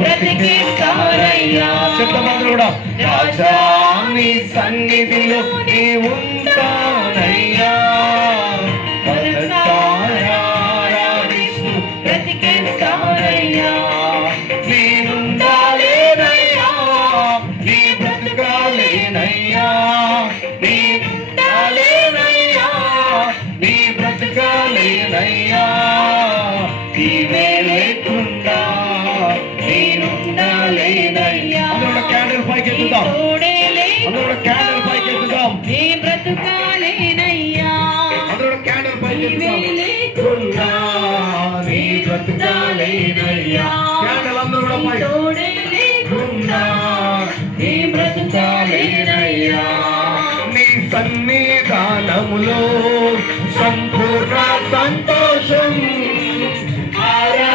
బ్రతికిస్తారయ్యా. చెప్తామందరూ కూడా రాజా నీ సన్నిధిలో నీ ఉంటానయ్యా, బ్రతికిస్తారయ్యా. నేనుండాలేనయ్యా, నీ బ్రతుకాలేనయ్యా, నేనుండాలేనయ్యా, నీ బ్రతుకాలేనయ్యా, నీవే లేకుండా నేనుండాలేనయ్యా. అందరూ క్యాండిల్ పైకి ఎత్తుదాం, అందరూ క్యాండిల్ పైకి ఎత్తుదాం. నీ బ్రతుకాలేనయ్యా, అందరూ క్యాండిల్ పైకి ఎత్తుదాం. నీ బ్రతుకాలేనయ్యా, క్యాండిల్ అందరూ కూడా పైకి. నీ బ్రతుకాలేనయ్యా. నీ సన్నిధానములో సంపూర్ణ సంత